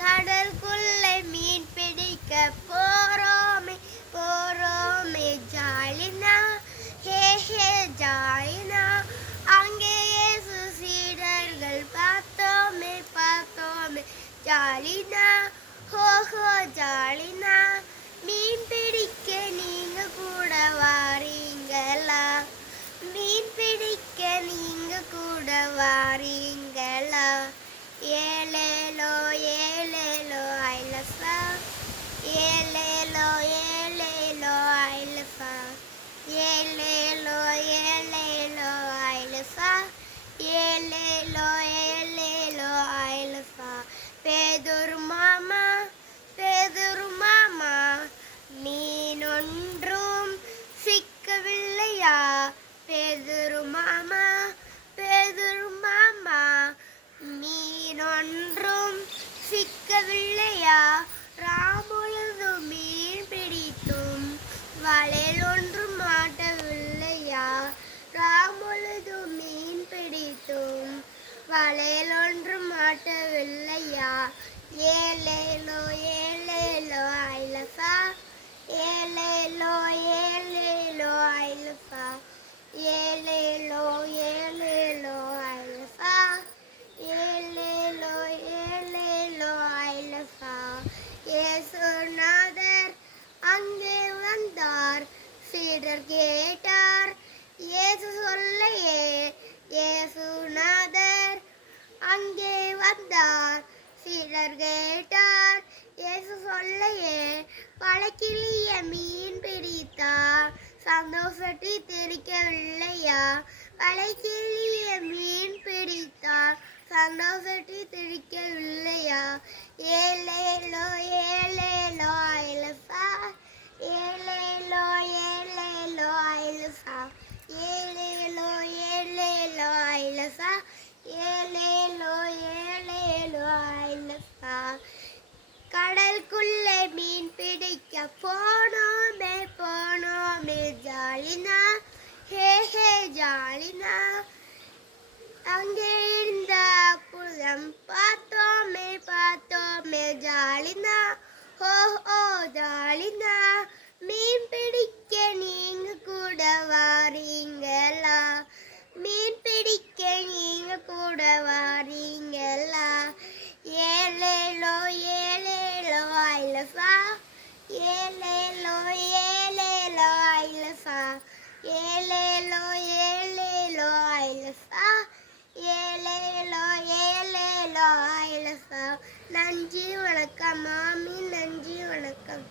கடலுக்குள்ளே மீன் பிடிக்க போறோமே போறோமே ஜாலினா. ஹே ஹே ஜாலினா. அங்கேயே சுசீடர்கள் பார்த்தோமே பார்த்தோமே ஜாலினா. ஹோ ஹோ ஜாலினா. மீன் பிடிக்க நீங்க கூட வாரீங்களா? மீன் பிடிக்க நீங்க கூட வாரீங்களா? ஏ சிக்கவில்லையா ராமுழுது மீன் பிடித்தும் வலையில் மாட்டவில்லையா? ராமுழுது மீன் பிடித்தும் வலையில் மாட்டவில்லையா? ஏலேலோ ஏலேலோ ஐலசா ஏலேலோ ஏலேலோ ஐலசா ஏலேலோ ஏலேலோ ஐலசா இயேசுநாதர் அங்கே வந்தார். சீடர் கேட்டார் இயேசு சொல்லையே இயேசுநாதர் அங்கே வந்தார். சீடர் கேட்டார் இயேசு சொல்லையே பழக்கிளிய மீன் பிடித்தார் சந்தோஷத்தை தெரிக்கவில்லையா பழக்கிளிய மீன் பிடித்தார் சந்தோஷத்தை தெரிக்கவில்லையா ஏலேலோ ஏலேலோ ஐலசா ஏலேலோ ஏலேலோ ஐலசா ஏலேலோ ஏலேலோ ஐலசா ஏலேலோ ஏலேலோ ஐலசா கடலுக்குள்ளே மீன் பிடிக்க போனோமே போனோமே ஜாலினா. ஹே ஹே ஜாலினா. அங்கே இருந்த புலம் பார்த்தோமே ஐலசா ஏலேலோ ஏலேலோ ஐலசா ஏலேலோ ஏலேலோ ஐலசா ஏலேலோ ஏலேலோ ஐலசா நன்றி வணக்கம் மாமி நன்றி வணக்கம்